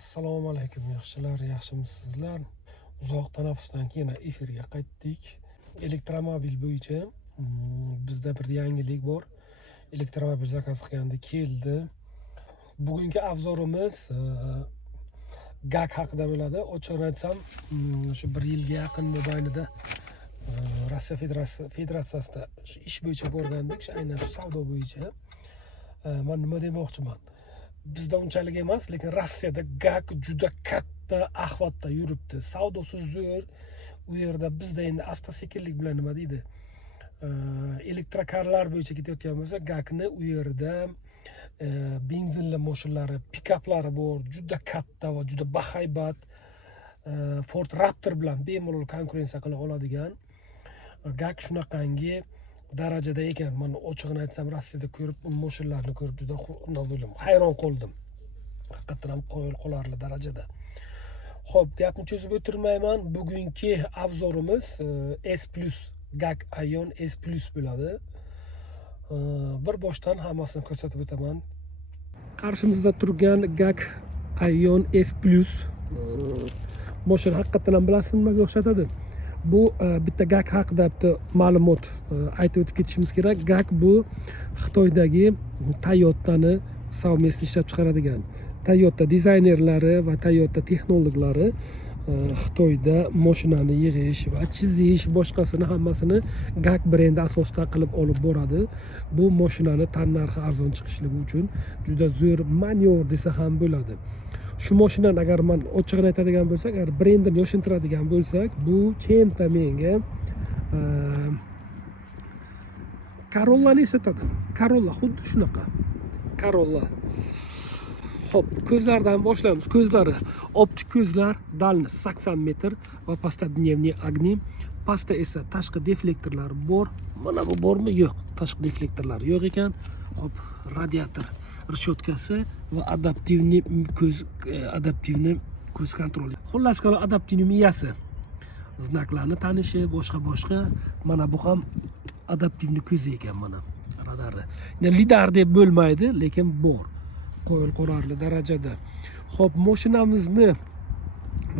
Assalomu alaykum yaxshilar, yaxshimisizlar? Uzoq tanaffusdan keyin efirga qaytdik. Elektromobil bo'yicha bizda bir yangilik bor. Elektromobil zakaz qilganda keldi. Bugungi avzorimiz GAK haqida bo'ladi. Ochig'ini aytsam, shu 1 yilga yaqin mobaynida Rossiya Federatsiyasida ish bo'yicha borgandik, aynan shu savdo bo'yicha. Men nima demoqchiman? Bizda unchalik emas, lekin Rossiyada GAK juda katta ahvatda yuribdi. Savdosi zo'r. U yerda bizda endi asta-sekinlik bilan nima deydi? Elektrokarlar bo'yicha ketayotgan bo'lsa, GAKni u yerda benzinli mashinalari, pikaplari bor, juda katta va juda bahaybat. Ford Raptor bilan bemalol konkurensiya qila oladigan. GAK shunaqangi darajada ekan. Men ochig'ini aytsam, Rossiyada ko'rib, bu mashinlarni ko'rib juda hayron qoldim. Haqiqatan ham qoyil qolarli darajada. Xo'p, gapni cho'zib o'tirmayman. Bugungi avzorimiz S+ GAK Aion S+ bo'ladi. Bir boshdan hammasini ko'rsatib o'taman. Qarshimizda turgan GAK Aion S+. Mashina haqiqatan ham bilasizmi, nimaga o'xshatadi? Bu bitta GAK haqida bitta ma'lumot aytib o'tib ketishimiz kerak. GAK bu Xitoydagi Toyota'ni savmesini ishlab chiqaradigan. Toyota dizaynerlari va Toyota texnologlari Xitoyda mashinani yig'ish va chizish, boshqasini hammasini GAK brendi asosida qilib olib boradi. Bu mashinani tannarxi arzon chiqishligi uchun juda zo'r manevr desa ham bo'ladi. Shu mashinani agar men ochig'ini aytadigan bo'lsak, agar brendini yoshlantiradigan bo'lsak, bu chenta menga Corolla'ni eslatadi. Corolla xuddi shunaqa. Corolla. Xo'p, ko'zlardan boshlaymiz. Ko'zlari optik ko'zlar, dalniz 80 metr va pastda dnevniy огни. Pastda esa tashqi deflektorlar bor. Mana bu bormi? Yo'q. Tashqi deflektorlar yo'q ekan. Xo'p, radiator reshotkasi va adaptivniy ko'z kontroli. Xullas qalin adaptivniy miyasi. Znaklarni tanishi, boshqa. Mana bu ham adaptivniy ko'zi ekan, mana radari. Ya'ni lidar deb bo'lmaydi, lekin bor. Qo'yil qo'rarli darajada. Xo'p, mashinamizni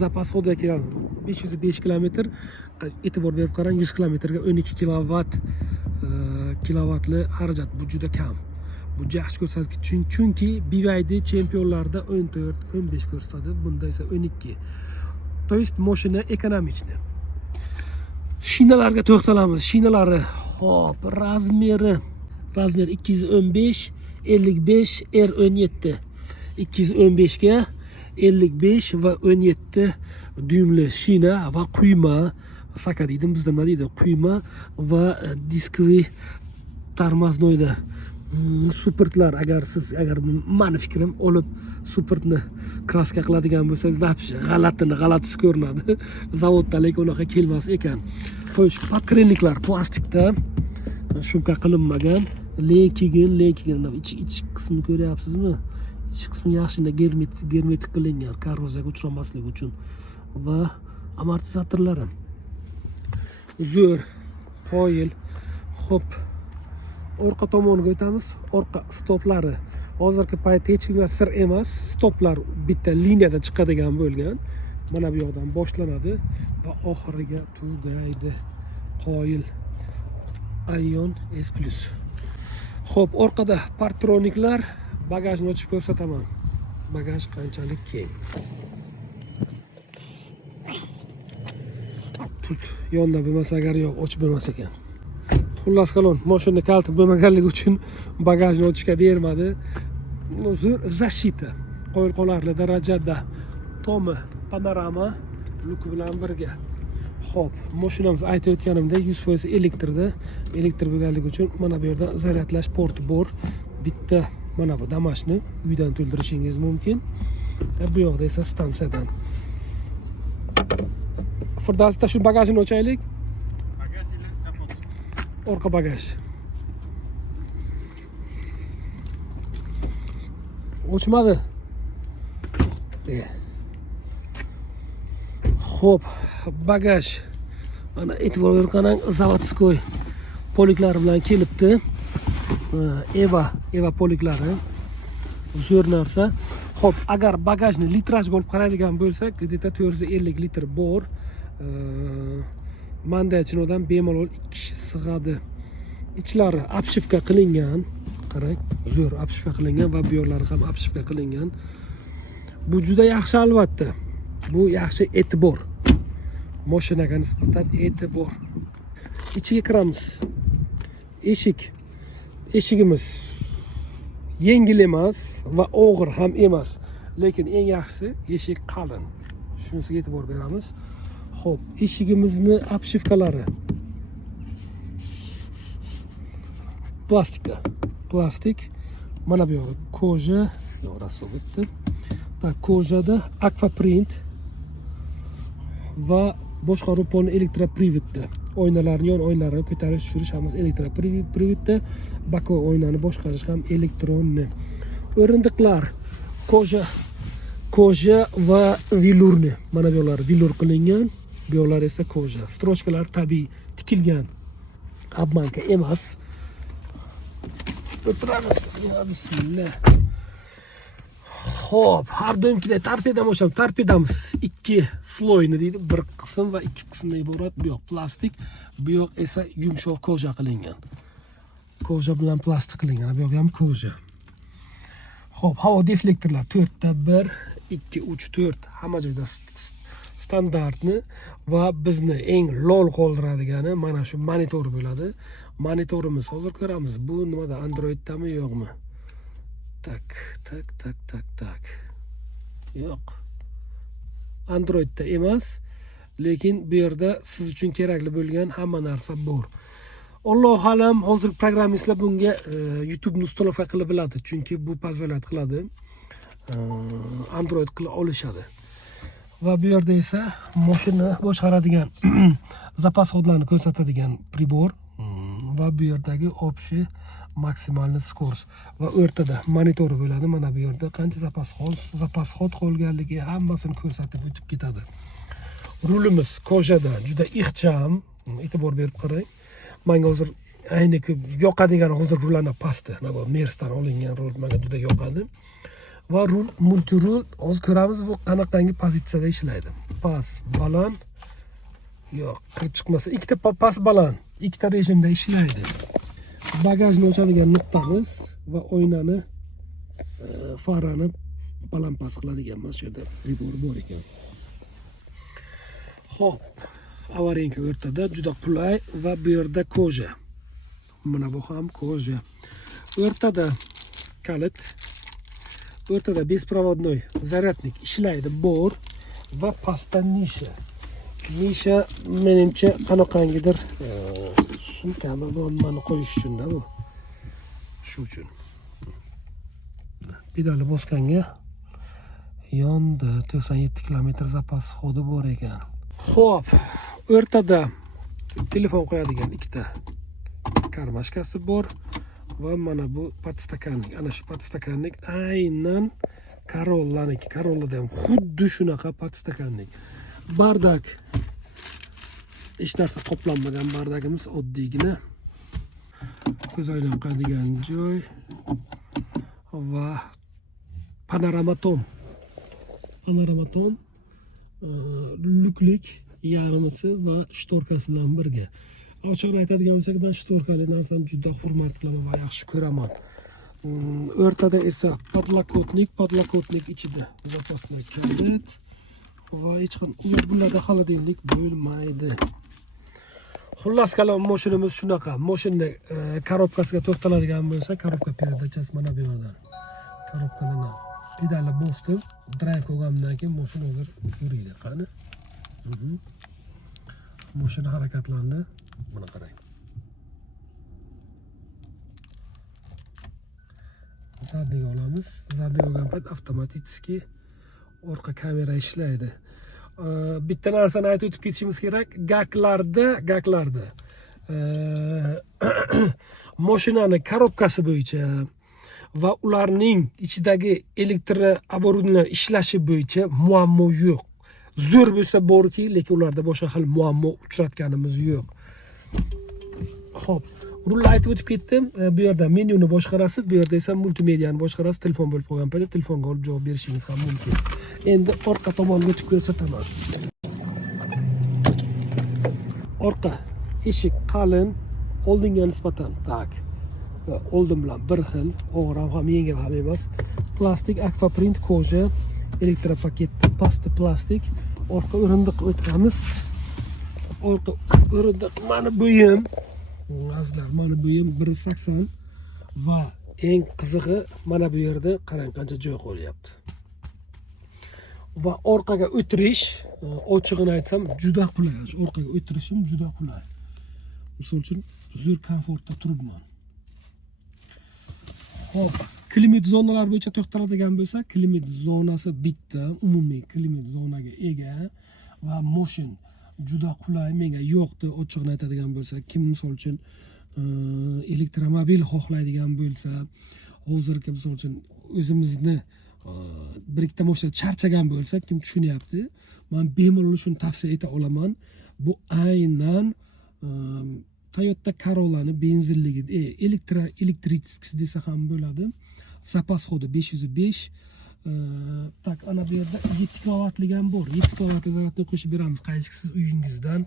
zapas xo'da kelgan 505 km, e'tibor berib qarang, 100 km ga 12 kilovatli xarajat. Bu juda kam. Bu yaxshi ko'rsatkich, chunki BYD chempionlarda 14-15 ko'rsatadi, bunda esa 12. To есть mashina ekonomichni. Shinalarga to'xtalamiz. Shinalari, xo'p, razmeri 215 55 R17. 215 ga 55 va 17 dyumli shina va quyma, saka deydi, bizda nima deydi? Quyma va diskoviy tormoznoyda supportlar. Agar meni fikrim olib supportni kraska qiladigan bo'lsangiz, g'alatisi ko'rinadi. Zavodda lekin unaqa kelmas ekan. Xo'sh, podkrenniklar plastikda, shumka qilinmagan. Lekin ich qismini ko'ryapsizmi? Ich qismi yaxshina germetik qilingan, korroziyaga uchramaslik uchun. Va amortizatorlari zo'r, qoyil. Xo'p, orqa tomoniga o'tamiz. Orqa stoplari hozirgi paytda hech kimga sir emas. Stoplar bitta liniyada chiqadigan bo'lgan. Mana bu yoqdan boshlanadi va oxiriga tugaydi. Qoyil Aion S+. Xo'p, orqada parktroniklar, bagajni ochib ko'rsataman. Bagaj qanchalik keng. Pult yonda bo'lmasa agar yo'q, ochib bo'lmas ekan. Xullas qalin, mashina kalti bo'lmaganligi uchun bagajni ochishga bermadi. Zo'r zashita, qo'yil qolarli darajada. Tomi panorama luki bilan birga. Xo'p, mashinamiz aytib o'tganimdek 100% elektrda. Elektr bo'lganligi uchun mana bu yerda zaryadlash porti bor. Bitta mana bu damashni uydan to'ldirishingiz mumkin. Bu yoqda esa stansiyadan. Firdavsda shu bagajini ochaylik. Orqa bagaj. Ochmadi. Xo'p, bagaj. Mana e'tibor berib qarang, zavodskoy poliklari bilan kelibdi. Eva poliklari. Zo'r narsa. Xo'p, agar bagajni litrajga olib qaraydigan bo'lsak, где-то 450 litr bor. Manda ichinodan bemalol 2 kishi sig'adi. Ichlari обшивка qilingan. Qarang, zo'r обшивка qilingan va bu yoqlari ham обшивка qilingan. Bu juda yaxshi albatta. Bu yaxshi e'tibor. Mashinaga nisbatan e'tibor. Ichiga kiramiz. Eshigimiz yengil emas va og'ir ham emas, lekin eng yaxshisi eshik qalin. Shunisiga e'tibor beramiz. Xo'p, eshigimizni обшивкалari plastik. Mana bu yo'q, koja, rasobitda. Tak, kojada aquaprint va boshqaruv poni elektroprivodda. Oynalarni, yon oynalarni ko'tarish, tushirish hammasi elektroprivodda. Bako oynani boshqarish ham elektronni. O'rindiqlar koja va velurni. Mana bu yo'llar velur qilingan, bu yo'llar esa koja. Strochkalar tabiiy tikilgan. Obmanka emas. O'tiramiz. Ya bismillah. Xo'p, har doimgidek torpedamiz 2 sloyni deydi, bir qism va 2 qismdan iborat. Bu yoq plastik, bu yoq esa yumshoq koja qilingan. Koja bilan plastik qilingan, bu yoq ham koja. Xo'p, havo deflektorlar 4 ta 1, 2, 3, 4 hamma joyda standartni va bizni eng lol qoldiradigan mana shu monitor bo'ladi. Monitorimiz hozir ko'ramiz. Bu nimada, Androiddami yo'qmi? Tak. Yo'q. Androidda emas, lekin bu yerda siz uchun kerakli bo'lgan hamma narsa bor. Alloh alam, hozir programmistlar bunga YouTube'ni ustolovka qilib biladi, chunki bu pozolayat qiladi. Android qila olishadi. Va bu yerda esa mashina boshqaradigan zapas xodlarni ko'rsatadigan pribor va bu yerdagi общий maksimalni skors va o'rtada monitori bo'ladi. Mana bu yerda qancha zapas xod qolganligi hammasini ko'rsatib o'tib ketadi. Rulimiz kojadan juda ixcham, e'tibor berib qarang. Menga hozir ayni ko'p yoqadigan hozir rullarning pasti, mana Mersdan olingan rul menga juda yoqadi. Va rul multirul, hozir ko'ramiz bu qanaqangi pozitsiyada ishlaydi. Pas, baland. Yo'q, kirib chiqmasa, ikkita pas baland, ikkita rejimda ishlaydi. Bagajni ochadigan nuqtamiz va oynani, farani baland-past qiladigan mana shu yerda pribor bor ekan. Xo'p, avarinka o'rtada juda qulay va bu yerda koja. Mana bu ham koja. O'rtada kalit, o'rtada беспроводной zaryadnik ishlaydi bor va pastda nisha. Nisha menimcha qanaqangidir sumkami bo'lmani qo'yish uchun-da bu. Shu uchun. Pedalni bosganga yonda 97 km zapas xodi bor ekan. Xo'p, o'rtada telefon qo'yadigan ikkita karmashkasi bor va mana bu podstakanlik. Ana shu podstakanlik aynan Corolla'niki. Corolla'da ham xuddi shunaqa podstakanlik. Bardak. Hech narsa qoplanmagan bardagimiz, oddiygina. Ko'z oylanadigan joy va panoramaton. Luklik yarmisi va shtorkasi bilan birga. Ochiq aytadigan bo'lsak, men shtorkali narsani juda hurmat qilaman va yaxshi ko'raman. O'rtada esa podlokotnik ichida zapasli kalit va hech qanday bularda xolodilnik bo'lmaydi. Xullas kalom, mashinamiz shunaqa. Mashina korobkasiga to'xtaladigan bo'lsa, korobka peredachasi mana bu yerdan. Korobkani pedalni bosdim, drive qo'yganimdan keyin mashina hozir yuriydi. Qani? Mashina harakatlandi. Buni qarang. Zadniga olamiz. Zadniga olgan payt avtomatik orqa kamera ishlaydi. Bitta narsani aytib o'tib ketishimiz kerak. Gaklarda mashinani korobkasi bo'yicha va ularning ichidagi elektr оборудованиялар ishlashi bo'yicha muammo yo'q. Zo'r bo'lsa borki, lekin ularda boshqa xil muammo uchratganimiz yo'q. Xo'p, rulni aytib o'tib ketdim. Bu yerda menyuni boshqarasiz, bu yerda esa multimediani boshqarasiz. Telefon bo'lib qolgan paytda telefonga olib javob berishingiz ham mumkin. Endi orqa tomonni o'tib ko'rsataman. Orqa eshik qalin, oldinga nisbatan tak. Oldin bilan bir xil, og'ir ham yengil ham emas. Plastik aquaprint koja, elektropaket, pasti plastik. Orqa o'rindiq o'tamiz. Orqa o'rindiq mana bo'yim. Azizlar, mana bo'yim 1.80 va eng qizig'i mana bu yerda qarang qancha joy qo'yilyapti. Va orqaga o'tirish, ochig'ini aytsam, juda qulay. Orqaga o'tirishim juda qulay. Misol uchun zo'r komfortda turibman. Hop, klimat zonalari bo'yicha to'xtaladigan bo'lsa, klimat zonasi bitta, umumiy klimat zonaga ega va motion juda qulay, menga yoqdi. Ochig'ini aytadigan bo'lsa, kim misol uchun elektromobil xohlaydigan bo'lsa, hozirgi misol uchun o'zimizni bir ikkita mashina charchagan bo'lsa, kim tushunyapti, men bemalol shuni tavsiya eta olaman. Bu aynan Toyota Corolla'ni benzinligi, elektrический desa ham bo'ladi. Zapas xodi 505. Tak, ana bu yerda 7 kilovatlik ham bor. 7 kilovatli zaryadni qo'shib beramiz. Qaysi siz uyingizdan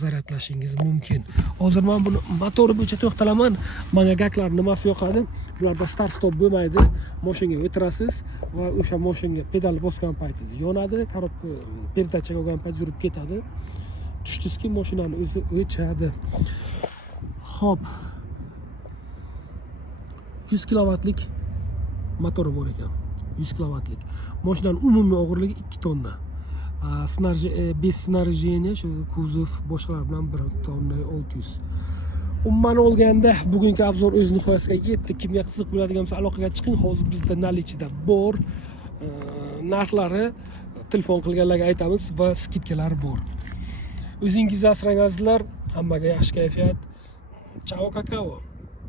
zaryadlashingiz mumkin. Hozir men buni motori bo'yicha to'xtalaman. Menga gaklar nimasi yoqadi? Bularda start stop bo'lmaydi. Mashinaga o'tirasiz va o'sha mashinaga pedal bosgan paytingiz yonadi, korobka perdachaga olgan payt yurib ketadi. Tushdingizki, mashinani o'zi o'chadi. Xo'p. 100 kilovatlik motori bor ekan. 100 kilovatlik. Mashinaning umumiy og'irligi 2 tonna. Без снаряжения, shu kuzov boshqalar bilan 1 tonna 600. Umuman olganda bugungi obzor o'z nihoyasiga yetdi. Kimga qiziq bo'ladigan bo'lsa aloqaga chiqing. Hozir bizda nalichida bor. Narxlari telefon qilganlarga aytamiz va skidkalar bor. O'zingizni asrang azizlar. Hammaga yaxshi kayfiyat. Chao kakao.